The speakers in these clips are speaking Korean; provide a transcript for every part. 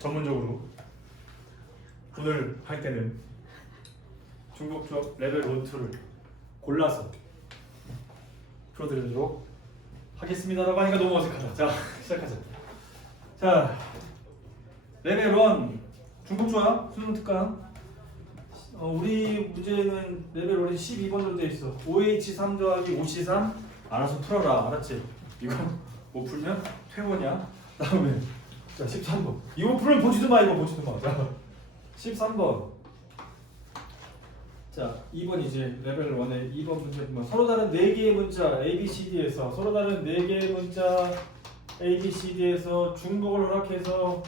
전문적으로 오늘 할 때는 중국 수업 레벨 1, 2를 골라서 풀어드리도록 하겠습니다라고 하니까 너무 어색하다. 자 시작하자. 자 레벨 1 중국 수학 수능 특강 어, 우리 문제는 레벨 1이 12번으로 돼 있어. OH3 더하기 OC3 알아서 풀어라. 알았지? 이거 못 풀면 퇴원이야. 다음에 자 13번. 이거 풀면 보지도 마. 이거 보지도 마. 자 13번. 자 2번 이제 레벨 1의 2번 문제 보면 서로 다른 4개의 문자 A, B, C, D에서 서로 다른 4개의 문자 A, B, C, D에서 중복을 허락해서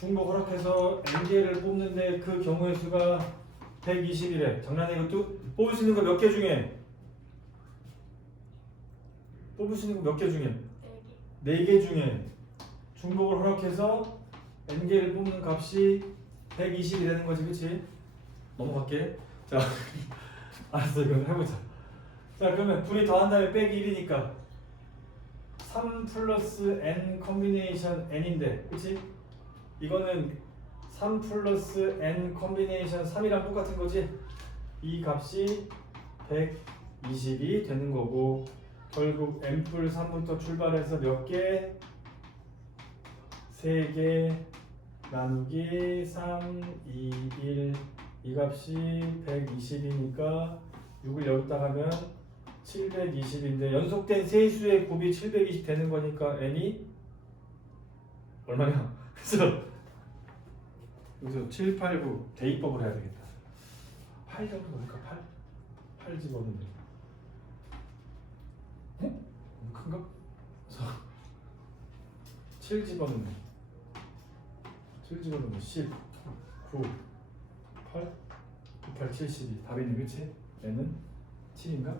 중복 허락해서 n개를 뽑는데 그 경우의 수가 120이래. 장난해 이것도 뽑을 수 있는 거 몇 개 중에 뽑을 수 있는 거 몇 개 중에 네개 중에 중복을 허락해서 n개를 뽑는 값이 120이 되는 거지, 그렇지? 넘어갈게. 자, 알았어, 이거 해보자. 자, 그러면 둘이 더한 다음에 빼기 1이니까 3 플러스 n 컨비네이션 n인데, 그렇지? 이거는 3 플러스 n 컨비네이션 3이랑 똑같은 거지? 이 값이 120이 되는 거고 결국 n 뿔 3부터 출발해서 몇 개? 3개 나누기 3, 2, 1. 이 값이 120이니까 6을 여기다 하면 720인데 연속된 세수의 곱이 720 되는 거니까 n이 얼마냐? 그래서 여기서 7, 8, 9 대입법을 해야 되겠다. 8 정도 넣을까? 8? 8 집어넣으면 어? 너무 큰가? 그래서 7 집어넣으면 7 집어넣으면 10, 9, 8, 8, 72 답이 있는 그치? 얘는 7인가?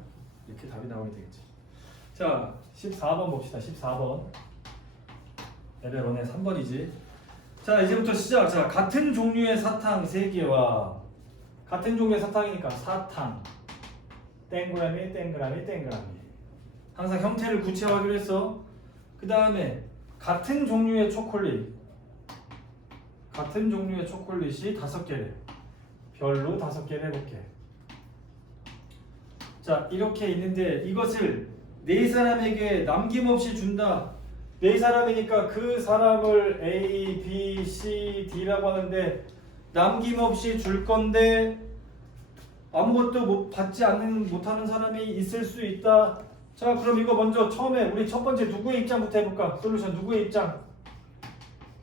이렇게 답이 나오게 되겠지. 자, 14번 봅시다. 14번. 레벨 1의 3번이지. 자 이제부터 시작. 자 같은 종류의 사탕 3개와 같은 종류의 사탕이니까 사탕 땡그라미 땡그라미 땡그라미 항상 형태를 구체화하기로 했어. 그 다음에 같은 종류의 초콜릿 같은 종류의 초콜릿이 다섯 개래. 별로 다섯 개를 해볼게. 자 이렇게 있는데 이것을 네 사람에게 남김없이 준다. 네 사람이니까 그 사람을 A, B, C, D라고 하는데 남김없이 줄 건데 아무것도 못 받지 않는 못하는 사람이 있을 수 있다. 자, 그럼 이거 먼저 처음에 우리 첫 번째 누구의 입장부터 해볼까? 솔루션 누구의 입장?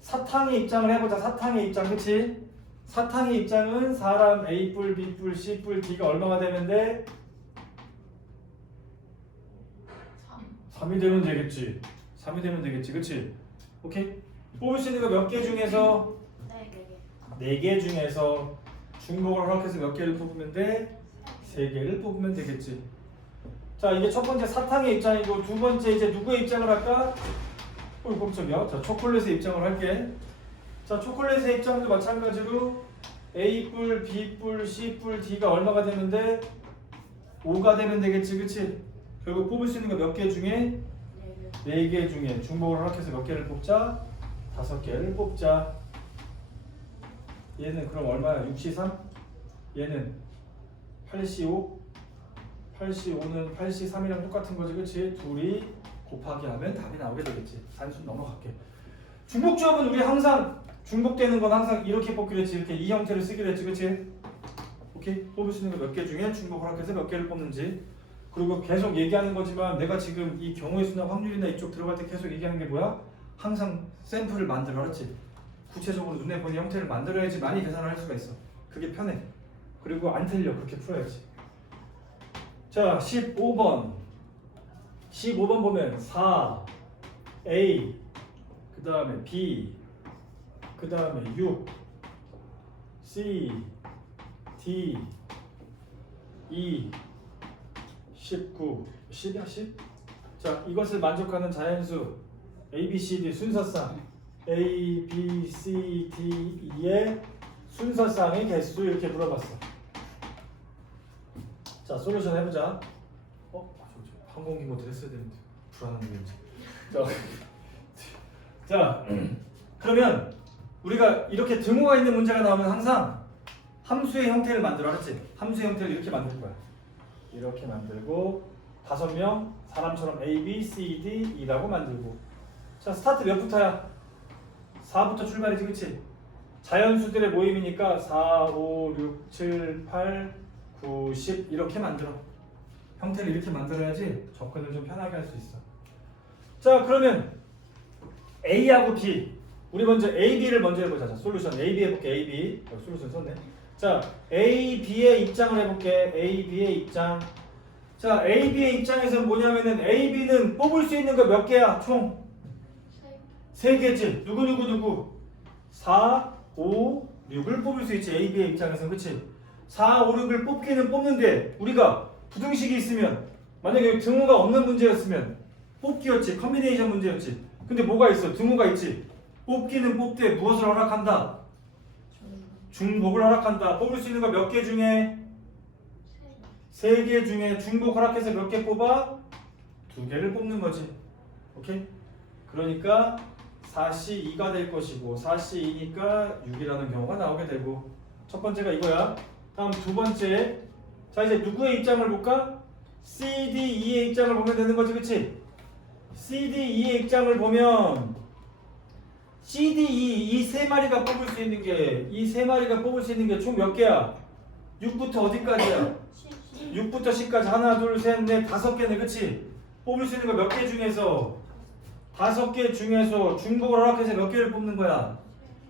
사탕의 입장을 해보자. 사탕의 입장, 그렇지? 사탕의 입장은 사람 A 뿔, B 뿔, C 뿔, D가 얼마가 되는데 3 3이 되면 되겠지. 3이 되면 되겠지. 그치? 오케이? 뽑을 수 있는 거 몇 개 중에서 네, 4개 중에서 중복을 허락해서 몇 개를 뽑으면 돼? 3개를 뽑으면 되겠지. 자, 이게 첫 번째 사탕의 입장이고 두 번째 이제 누구의 입장을 할까? 어, 깜짝이야. 자, 초콜릿의 입장을 할게. 자, 초콜릿의 입장도 마찬가지로 A 뿔, B 뿔, C 뿔, D가 얼마가 돼? 5가 되면 되겠지. 그치? 결국 뽑을 수 있는 거 몇 개 중에 네, 4개 중에 중복을 허락해서 몇 개를 뽑자? 5개를 뽑자. 얘는 그럼 얼마야? 63? 얘는 85? 85는 83이랑 똑같은 거지, 그치? 둘이 곱하기 하면 답이 나오게 되겠지. 단순 넘어갈게. 중복조합은 우리 항상 중복되는 건 항상 이렇게 뽑기로 했지. 이렇게 이 형태를 쓰기로 했지, 그치? 오케이? 뽑을 수 있는 거 몇 개 중에 중복 허락해서 몇 개를 뽑는지. 그리고 계속 얘기하는 거지만 내가 지금 이 경우의 수나 확률이나 이쪽 들어갈 때 계속 얘기하는 게 뭐야? 항상 샘플을 만들어 그렇지? 구체적으로 눈에 보이는 형태를 만들어야지 많이 계산을 할 수가 있어 그게 편해 그리고 안 틀려 그렇게 풀어야지 자 15번 15번 보면 4 A 그 다음에 B 그 다음에 6 C D E 19 10이야 10? 자 이것을 만족하는 자연수 A, B, C, D 순서상 A, B, C, D, E의 순서상의 개수 이렇게 물어봤어 자 솔루션 해보자 어? 항공기 모드 했어야 되는데 불안한 게 왠지 자, 자 그러면 우리가 이렇게 등호가 있는 문제가 나오면 항상 함수의 형태를 만들어 했지. 함수의 형태를 이렇게 만들 거야. 이렇게 만들고 다섯 명 사람처럼 A, B, C, D, E라고 만들고 자 스타트 몇부터야? 4부터 출발이지 그치? 자연수들의 모임이니까 4, 5, 6, 7, 8, 9, 10 이렇게 만들어 형태를 이렇게 만들어야지 접근을 좀 편하게 할 수 있어. 자 그러면 A하고 B 우리 먼저 A, B를 먼저 해보자. 자, 솔루션. A, B 해볼게. A, B. 여기 솔루션 썼네. 자 A, B의 입장을 해볼게. A, B의 입장. 자 A, B의 입장에서는 뭐냐면은 A, B는 뽑을 수 있는 거 몇 개야? 총? 세 개지. 누구 누구 누구? 4, 5, 6을 뽑을 수 있지. A, B의 입장에서 그렇지? 4, 5, 6을 뽑기는 뽑는데 우리가 부등식이 있으면 만약에 등호가 없는 문제였으면 뽑기였지. 컨비네이션 문제였지. 근데 뭐가 있어? 등호가 있지. 뽑기는 뽑되 무엇을 허락한다? 중복을 허락한다. 뽑을 수 있는 거 몇 개 중에 세 개 중에 중복 허락해서 몇 개 뽑아? 두 개를 뽑는 거지. 오케이? 그러니까 4C 2가 될 것이고 4C 2니까 6이라는 경우가 나오게 되고 첫 번째가 이거야. 다음 두 번째 자 이제 누구의 입장을 볼까? CD 2의 입장을 보면 되는 거지 그치? CD 2의 입장을 보면 CD 2이세 마리가 뽑을 수 있는 게 이 세 마리가 뽑을 수 있는 게 총 몇 개야? 6부터 어디까지야? 6부터 10까지 하나 둘 셋 넷 다섯 개네 그치? 뽑을 수 있는 거 몇 개 중에서 다섯 개 중에서 중복을 허락해서 몇 개를 뽑는 거야?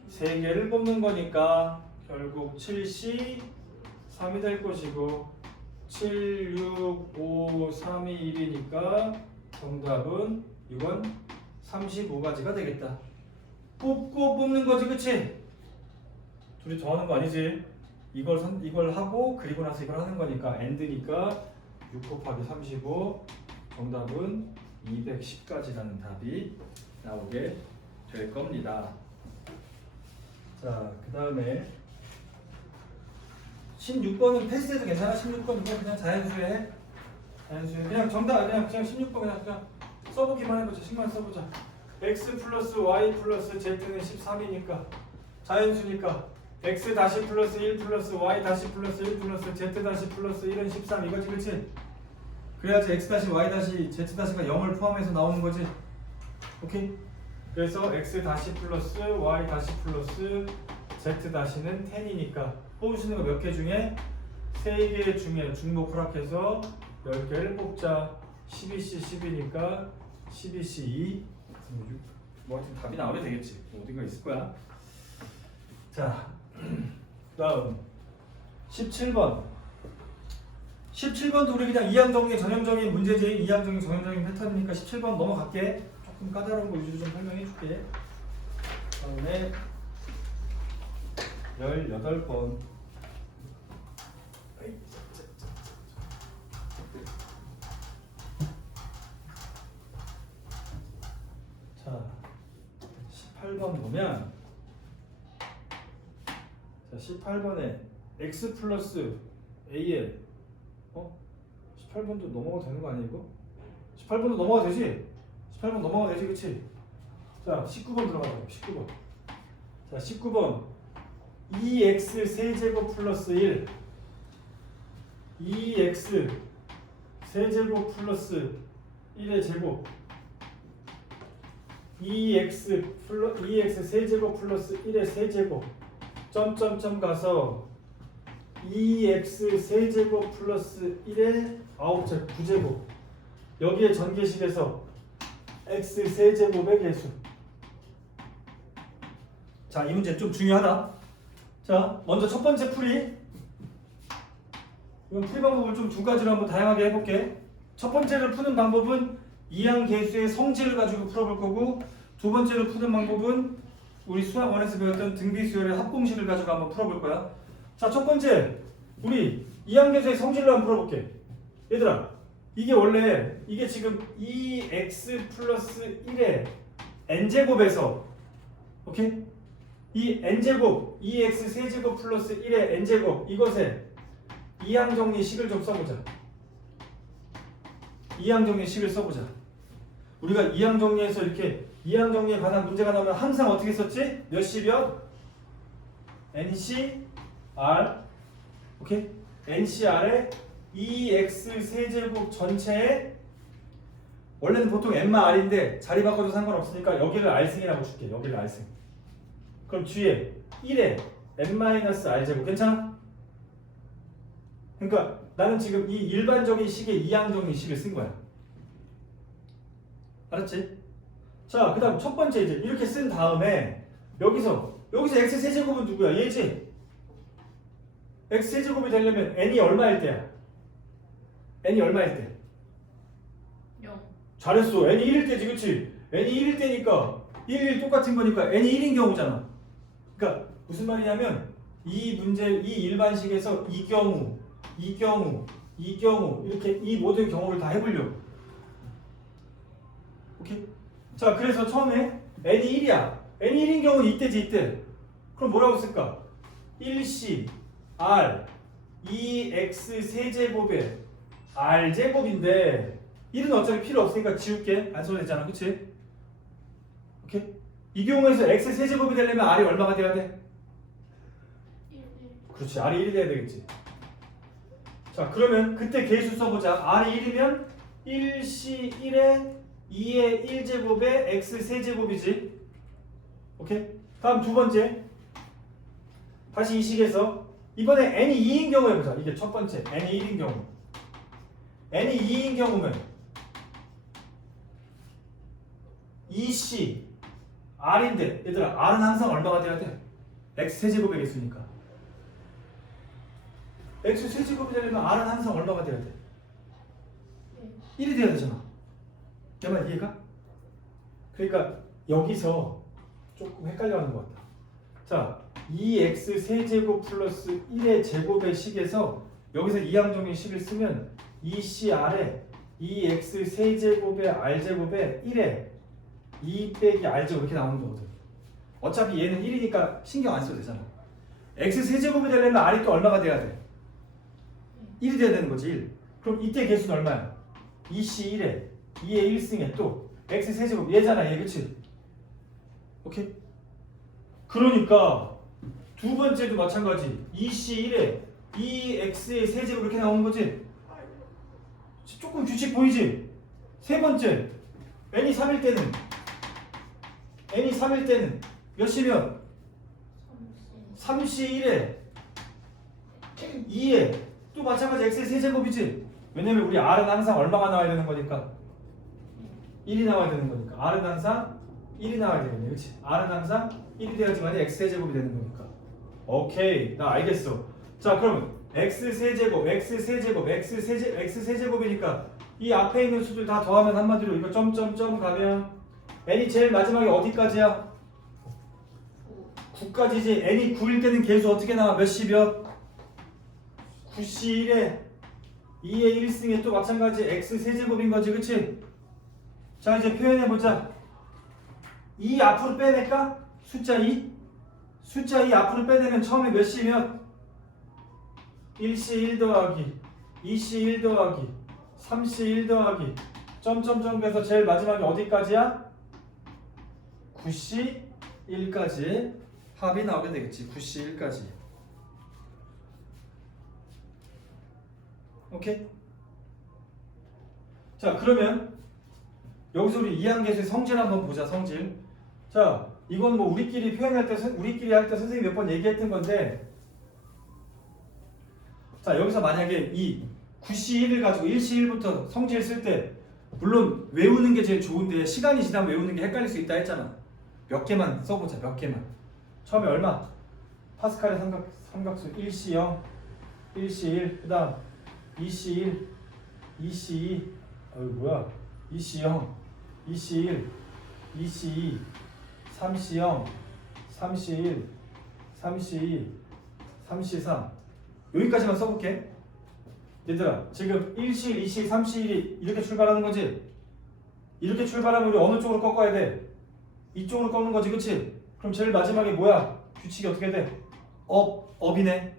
세 개를 뽑는 거니까 결국 7C 3이 될 것이고 7, 6, 5, 3이 1이니까 정답은 이건 35가지가 되겠다. 뽑고 뽑는 거지, 그치? 둘이 더하는 거 아니지? 이걸 선, 이걸 하고 그리고 나서 이걸 하는 거니까 end니까 6 곱하기 35 정답은 210까지라는 답이 나오게 될 겁니다. 자, 그 다음에 16번은 패스해도 괜찮아? 16번 이거 그냥 자연수에 자연수에 그냥 정답 그냥 그냥 16번 그냥 그냥 써보기만 해보자. 식만 써보자. x 플러스 y 플러스 z는 13이니까 자연수니까 x 다시 플러스 1 플러스 y 다시 플러스 1 플러스 z 다시 플러스 1은 13 이거지 그렇지? 그래야지 x 다시 y 다시 z 다시가 0을 포함해서 나오는 거지. 오케이? 그래서 x 다시 플러스 y 다시 플러스 z 다시는 10이니까 뽑으시는 거 몇 개 중에 3개 중에 중복 허락해서 10개를 뽑자. 12c 10이니까 12c 2. 뭐 하여튼 답이 나오면 되겠지. 뭐 어딘가 있을 거야. 자, 다음 17번. 17번도 우리 그냥 이항정리 전형적인 문제지 이항정리 전형적인 패턴이니까 17번 넘어갈게 조금 까다로운 거 위주로 좀 설명해 줄게 다음에 18번 18번 보면 자 18번에 x 플러스 a의 어? 18번도 넘어가도 되는 거 아니야 이거? 18번도 넘어가도 되지? 18번 넘어가도 되지 그치? 자 19번 들어가자 19번 자 19번 2x 세제곱 플러스 1 2x 세제곱 플러스 1의 제곱 2x 플러 2x 세제곱 플러스 1의 세제곱. 점점점 가서 2x 세제곱 플러스 1의 9제 9제곱. 여기에 전개식에서 x 세제곱의 개수. 자 이 문제 좀 중요하다. 자 먼저 첫 번째 풀이. 이건 풀이 방법을 좀 두 가지로 한번 다양하게 해볼게. 첫 번째로 푸는 방법은 이항 개수의 성질을 가지고 풀어볼 거고 두 번째로 푸는 방법은 우리 수학 원에서 배웠던 등비수열의 합공식을 가지고 한번 풀어볼 거야 자, 첫 번째, 우리 이항 계수의 성질을 한번 풀어볼게. 얘들아, 이게 원래 이게 지금 2x 플러스 1의 n제곱에서 오케이? 이 n제곱, 2x 세제곱 플러스 1의 n제곱 이것에 이항정리식을 좀 써보자. 이항정리식을 써보자. 우리가 이항 정리에서 이렇게 이항 정리에 관한 문제가 나오면 항상 어떻게 썼지? 몇 시 몇? NC R 오케이? NCR의 EX 세제곱 전체에 원래는 보통 M마 R인데 자리 바꿔도 상관없으니까 여기를 R승이라고 줄게 여기를 R승 그럼 뒤에 1에 N-R제곱 괜찮아? 그러니까 나는 지금 이 일반적인 식의 이항정리 식을 쓴 거야 알았지? 자, 그 다음 첫 번째 이제 이렇게 쓴 다음에 여기서 여기서 x 세제곱은 누구야? 얘지? x 세제곱이 되려면 n이 얼마일 때야? n이 얼마일 때? 0 잘했어. n이 1일 때지, 그치? n이 1일 때니까 1, 1 똑같은 거니까 n이 1인 경우잖아. 그러니까 무슨 말이냐면 이 문제, 이 일반식에서 이 경우, 이 경우, 이 경우 이렇게 이 모든 경우를 다 해보려고. 오케이? 자, 그래서 처음에 n이 1이야. n이 1인 경우는 이때지, 이때. 그럼 뭐라고 쓸까? 1c r 2x 세제곱에 r 제곱인데 1은 어차피 필요 없으니까 지울게. 안 써도 되잖아. 그치? 오케이? 이 경우에서 x 세제곱이 되려면 r이 얼마가 돼야 돼? 1 1 그렇지. r이 1이 돼야 되겠지. 자, 그러면 그때 계수 써보자. r이 1이면 1c 1에 2의 1제곱에 x 세제곱이지. 오케이? 다음 두 번째. 다시 이 식에서 이번에 n이 2인 경우 해보자. 이게 첫 번째. n이 1인 경우. n이 2인 경우면 2c r인데 얘들아 r은 항상 얼마가 돼야 돼? x 세제곱의 개수니까. x 세제곱이 되려면 r은 항상 얼마가 돼야 돼? 1이 돼야 되잖아. 내 말 이해가? 그러니까 여기서 조금 헷갈려하는 것 같다. 자, 2x 세제곱 플러스 1의 제곱의 식에서 여기서 이항정의 식을 쓰면 2cr에 2x 세제곱의 r제곱에 1에 2 빼기 r제곱 이렇게 나오는 거거든. 어차피 얘는 1이니까 신경 안 써도 되잖아. x 세제곱이 되려면 r이 또 얼마가 돼야 돼? 1이 돼야 되는 거지 1. 그럼 이때 개수는 얼마야? 2c 1에 2의 1승에 또 x 세제곱 얘잖아 얘 그치? 오케이? 그러니까 두 번째도 마찬가지 2c 1에 2x의 세제곱 이렇게 나오는 거지? 조금 규칙 보이지? 세 번째 n이 3일 때는 n이 3일 때는 몇이면 3c 1에 2에 또 마찬가지 x의 세제곱이지 왜냐면 우리 r은 항상 얼마가 나와야 되는 거니까 1이 나와야 되는 거니까 r은 항상 1이 나와야 되겠네 그렇지 r은 항상 1이 돼야지만 x 세제곱이 되는 거니까 오케이 나 알겠어 자 그러면 x 세제곱 x 세제곱 x 세제 x 세제곱이니까 이 앞에 있는 수들 다 더하면 한마디로 이거 점점점 가면 n이 제일 마지막에 어디까지야? 9까지지 n이 9일 때는 계수 어떻게 나와? 몇시 몇? 9시 1에 2의 1승에 또 마찬가지 x 세제곱인 거지 그치? 자 이제 표현해보자 2 앞으로 빼낼까? 숫자 2 숫자 2 앞으로 빼내면 처음에 몇 시면 1시 1 더하기 2시 1 더하기 3시 1 더하기 점점점 해서 제일 마지막에 어디까지야? 9시 1까지 합이 나오게 되겠지 9시 1까지 오케이? 자 그러면 여기서 우리 이항계수의 성질 한번 보자 성질. 자 이건 뭐 우리끼리 표현할 때 선- 우리끼리 할 때 선생님이 몇 번 얘기했던 건데. 자 여기서 만약에 이 9시 1을 가지고 1시 1부터 성질 쓸 때 물론 외우는 게 제일 좋은데 시간이 지나면 외우는 게 헷갈릴 수 있다 했잖아. 몇 개만 써보자 몇 개만. 처음에 얼마? 파스칼의 삼각, 삼각수 1시 0 1시 1 그 다음 2시 1 2시 2 어이 뭐야 2시 0 2시 1 2시 2 3시 0 3시 1 3시 2 3시 3 여기까지만 써볼게 얘들아 지금 1시 1, 2시 3시 1이 이렇게 출발하는 거지 이렇게 출발하면 우리 어느 쪽으로 꺾어야 돼? 이쪽으로 꺾는 거지 그치? 그럼 제일 마지막에 뭐야? 규칙이 어떻게 돼? 업, 업이네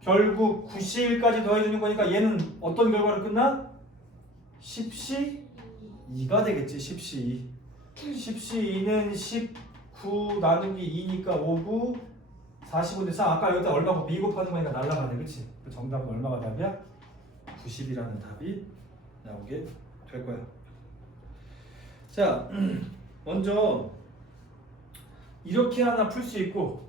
결국 9시 1까지 더해주는 거니까 얘는 어떤 결과로 끝나? 10시 2가 되겠지 10시 2 10C2는 19 나누기 2니까 5구 45인데 자 아까 여기다 얼마고 미 곱하는 거니까 날라가네 그치? 그 정답은 얼마가 답이야? 90이라는 답이 나오게 될 거야 자 먼저 이렇게 하나 풀 수 있고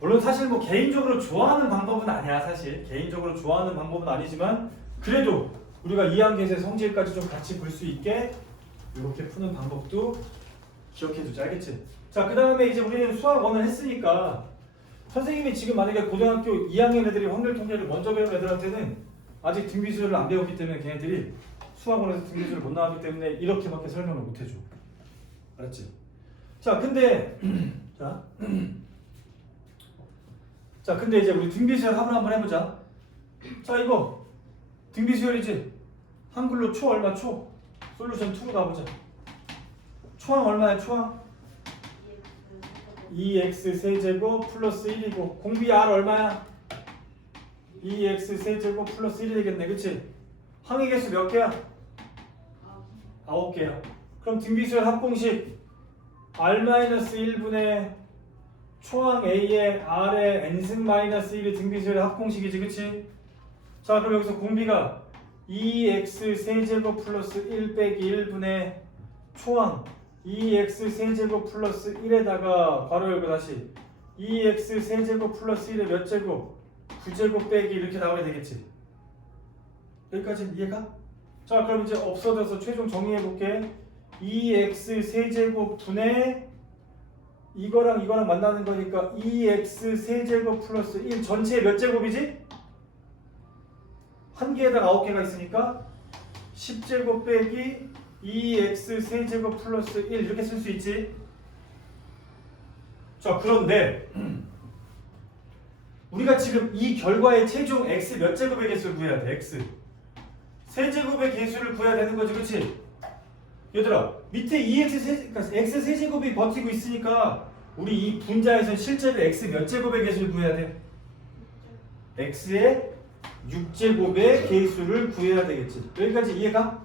물론 사실 뭐 개인적으로 좋아하는 방법은 아니야 사실 개인적으로 좋아하는 방법은 아니지만 그래도 우리가 2학기에서 성질까지 좀 같이 볼 수 있게 이렇게 푸는 방법도 기억해 두자 알겠지? 자 그 다음에 이제 우리는 수학 원을 했으니까 선생님이 지금 만약에 고등학교 2학년 애들이 확률 통계를 먼저 배운 애들한테는 아직 등비수를 안 배웠기 때문에 걔네들이 수학원에서 등비수를 못 나왔기 때문에 이렇게밖에 설명을 못 해줘 알았지? 자 근데 자, 자 근데 이제 우리 등비수열 합을 한번 해보자 자 이거 등비수열이지 한글로 초 얼마 초? 솔루션 2로 가보자. 초항 얼마야 초항? 2x 세제곱 플러스 1이고 공비 r 얼마야? 2x 세제곱 플러스 1이 되겠네 그치? 항의 개수 몇 개야? 9개야. 그럼 등비수열 합공식 r-1분의 초항 a의 r의 n승 마이너스 1이 등비수열의 합공식이지 그치? 자 그럼 여기서 공비가 2x 세제곱 플러스 1 빼기 1분의 초항 2x 세제곱 플러스 1에다가 괄호 열고 다시 2x 세제곱 플러스 1의 몇 제곱 9제곱 빼기 이렇게 나오게 되겠지 여기까지 이해가? 자 그럼 이제 없어져서 최종 정리해 볼게 2x 세제곱 분의 이거랑 이거랑 만나는 거니까 2x 세제곱 플러스 1 전체 몇 제곱이지? 한 개에다가 아홉 개가 있으니까 10제곱 빼기 2x 세제곱 플러스 1 이렇게 쓸 수 있지. 자 그런데 우리가 지금 이 결과의 최종 x 몇 제곱의 개수를 구해야 돼. x 세제곱의 개수를 구해야 되는 거지, 그렇지? 얘들아 밑에 2x 세 그러니까 x 세제곱이 버티고 있으니까 우리 이 분자에서 실제로 x 몇 제곱의 개수를 구해야 돼? x의 6제곱의 개수를 구해야 되겠지. 여기까지 이해가?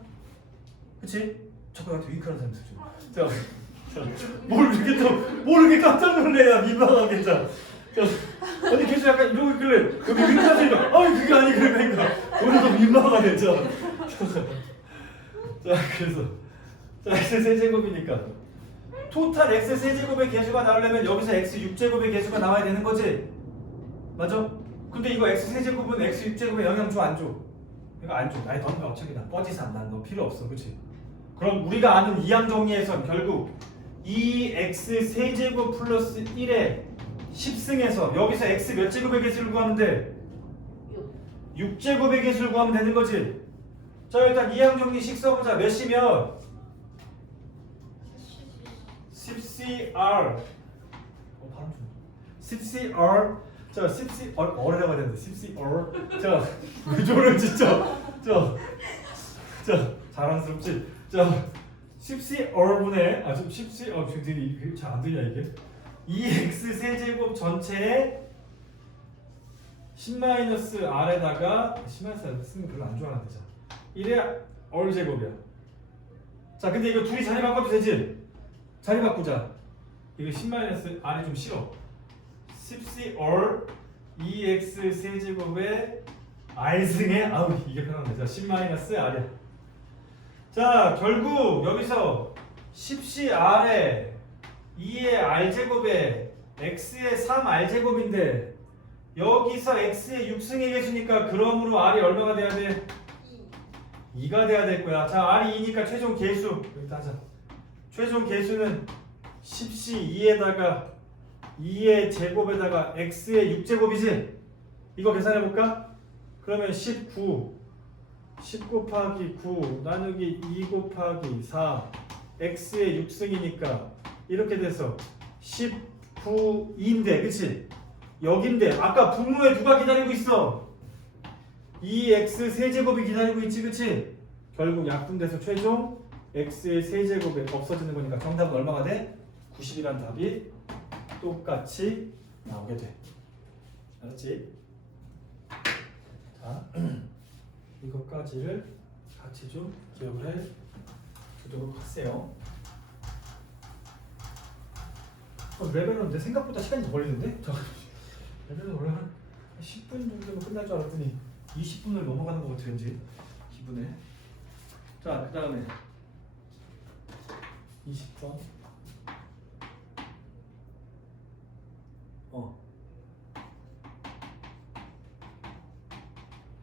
그치? 자꾸 나한테 윙크하는 사람 있어. 자, 자, 뭘 이렇게 또, 뭘 이렇게 깜짝 놀래야 민망하게 자. 자, 아니 계속 약간 이러고 있길래 여기 윙크하니까 아니 그게 아니 그러니까 오늘도 민망하네 자. 자 그래서 자 x 세제곱이니까 토탈 x 세제곱의 개수가 나오려면 여기서 x 6제곱의 개수가 나와야 되는 거지 맞아? 근데 이거 x 세제곱은 x 6제곱에 영향 줘 안 줘? 이거 안 줘. 아니 넌 어차피 나 뻐지산 난너 필요 없어, 그렇지? 그럼 우리가 아는 이항 정리에선 결국 2x 세제곱 플러스 1의 10승에서 여기서 x 몇 제곱의 개수를 구하는데 6제곱의 개수를 구하면 되는 거지. 자 일단 이항 정리식 써보자. 몇 시면 10cr 어 발음 좀 10cr 자 10c 어 어려라고 해야 되는데 10cr 자왜 저래 진짜 자자 자랑스럽지? 자 10cr분의 아좀 10c 어 지금 잘안 들려 이게. 2x 세제곱 전체에 10-r에다가 10-r 쓰는 거 별로 안 좋아하는데 자. 1의 r 제곱이야. 자 근데 이거 둘이 자리 바꿔도 되지? 자리 바꾸자. 이거 10-r이 좀 싫어 10cr 2x 세제곱의 r승의 아우 이게 편한데 자 10-r이야 자 결국 여기서 10cr에 2의 r제곱에 x의 3r제곱인데 여기서 x의 6승의 개수니까 그러므로 r이 얼마가 돼야 돼? 2 가 돼야 될 거야. 자 r이 2니까 최종 개수. 여기 따자. 최종 개수는 10c 2에다가 2의 제곱에다가 x의 6제곱이지? 이거 계산해 볼까? 그러면 19 10 곱하기 9 나누기 2 곱하기 4 x의 6승이니까 이렇게 돼서 19인데 그치? 여긴데 아까 분모에 누가 기다리고 있어? 2x 세제곱이 기다리고 있지 그치? 결국 약분돼서 최종 x의 세제곱에 없어지는 거니까 정답은 얼마가 돼? 90이라는 답이 똑같이 나오게 돼. 알았지? 자, 이것까지를 같이 좀 기억을 해 두도록 하세요. 어, 레벨은 내 생각보다 시간이 더 걸리는데? 저 레벨은 원래 한 10분 정도면 끝날 줄 알았더니 20분을 넘어가는 것 같아 왠지 기분에 자 그 다음에 20번 어.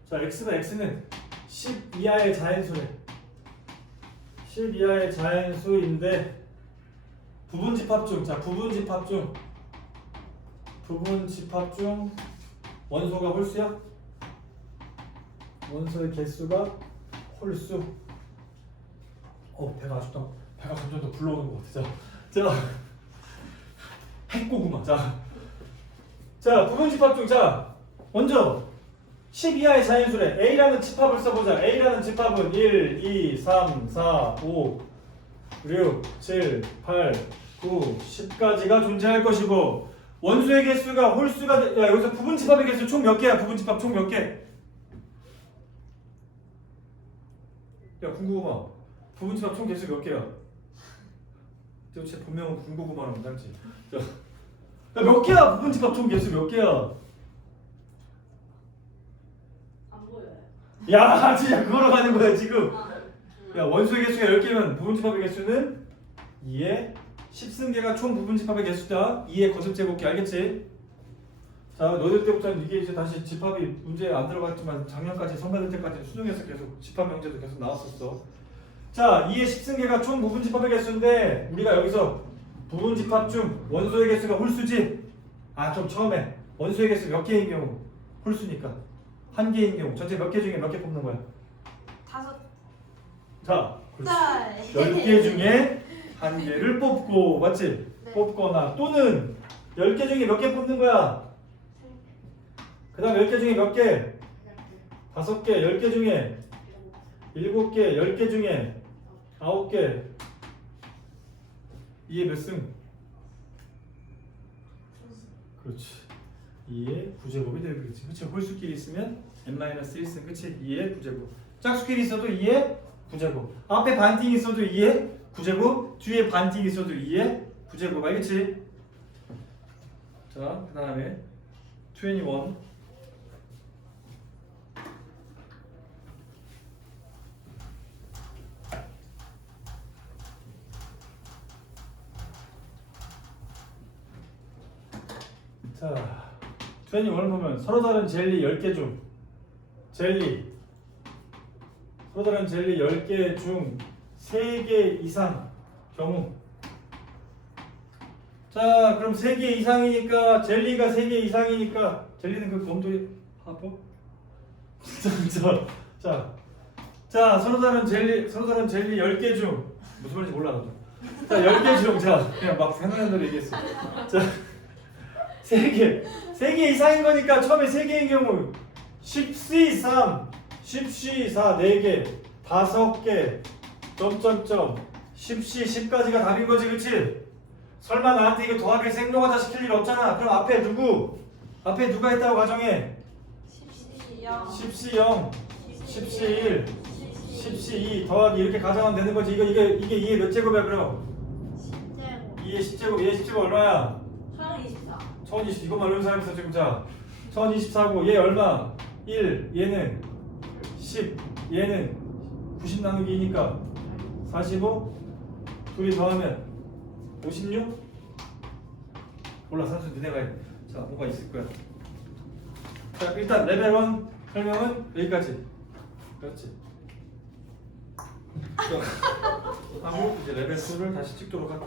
자 x가 x는 10 이하의 자연수래 10 이하의 자연수인데 부분 집합 중, 자 부분 집합 중, 부분 집합 중 원소가 홀수야? 원소의 개수가 홀수. 어 배가 더 배가 점점 더 불러오는 것 같아. 자, 자 핵고구마. 자, 자 부분 집합 중, 자 먼저 10 이하의 자연수래 A라는 집합을 써보자. A라는 집합은 1, 2, 3, 4, 5, 6, 7, 8, 9, 10까지가 존재할 것이고 원수의 개수가 홀수가 돼- 야 여기서 부분 집합의 개수 총 몇 개야? 부분 집합 총 몇 개? 야 군고구마 부분 집합 총 개수 몇 개야? 도대체 본명은 군고구마라고 닮지 야몇 개야 부분 집합 총 개수 몇 개야? 안 보여요. 야 진짜 그거로 가는 거야 지금 아, 야 원소의 개수가 10개면 부분 집합의 개수는 2의 10승계가 총 부분 집합의 개수다 2의 거듭 제곱기 알겠지? 자 너희들 때부터는 이게 이제 다시 집합이 문제에 안 들어갔지만 작년까지 선배들 때까지 수능에서 계속 집합 명제도 계속 나왔었어 자 2의 10승계가 총 부분 집합의 개수인데 우리가 여기서 부분 집합 중 원소의 개수가 홀수지? 아좀 처음에 원소의 개수 몇 개인 경우 홀수니까 한 개인 경우 전체 몇 개 중에 몇 개 뽑는 거야? 다섯 자. 달. 10개 중에 한 개를 뽑고 맞지? 네. 뽑거나 또는 10개 중에 몇 개 뽑는 거야? 그 다음 10개 중에 몇 개? 5개, 10개 중에 7개, 10개 중에 9개 이해 몇 승? 그렇지 2의 9제곱이 되겠지 그치? 홀수끼리 있으면 n-1승 그치? 2의 9제곱 짝수끼리 있어도 2의 9제곱 앞에 반띵 있어도 2의 9제곱 뒤에 반띵 있어도 2의 9제곱 알겠지? 자, 그 다음에 21 자, 21을 보면 서로 다른 젤리 10개 중 젤리 서로 다른 젤리 10개 중 3개 이상 경우. 자 그럼 3개 이상이니까 젤리가 3개 이상이니까 젤리는 그 검도의 합법? 자, 자, 자 서로 다른 젤리 서로 다른 젤리 10개 중. 무슨 말인지 몰라 나도 자 10개 중 자 그냥 막 생각나는 대로 얘기했어. 자 3개 3개 이상인 거니까 처음에 3개인 경우 10C 3 10C 4 4개 5개 점점점 10C 10까지가 답인 거지 그치? 설마 나한테 이거 더하기 생로가다 시킬 일 없잖아 그럼 앞에 누구? 앞에 누가 있다고 가정해 10C 0 10C 1 10C 2 더하기 이렇게 가정하면 되는 거지 이거 이게 이게 2의 몇 제곱이야 그럼? 2의 10제곱 2의 10제곱 얼마야? 1020 이것만 있어 지금 자 1024고 얘 얼마? 1 얘는 10 얘는 90 나누기 2니까 45 둘이 더하면 56 몰라 산수 니네가 해. 자 뭐가 있을 거야? 자 일단 레벨 1 설명은 여기까지. 그렇지? 자, 하고 이제 레벨 2를 다시 찍도록 할게